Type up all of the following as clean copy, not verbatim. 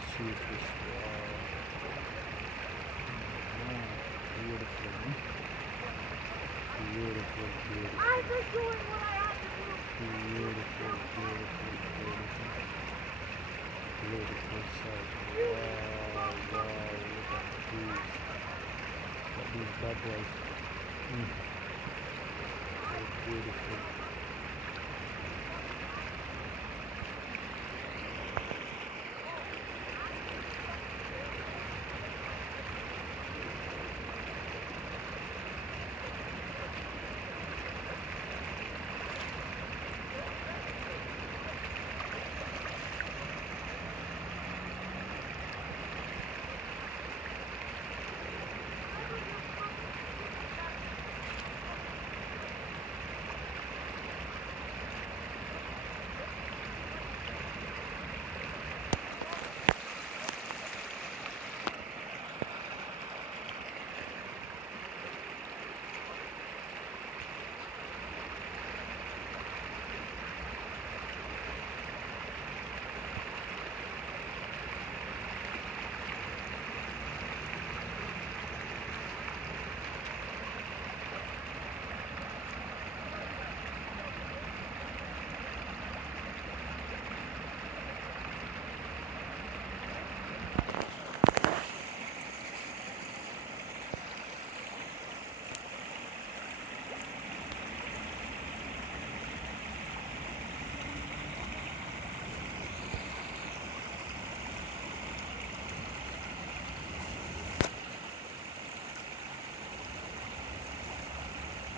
see if this beautiful, beautiful, beautiful. I've been doing what I have to do. Beautiful, beautiful, beautiful. Beautiful sight. Wow, wow, look at these. Look at these bad boys. So beautiful.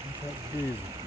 Look at these.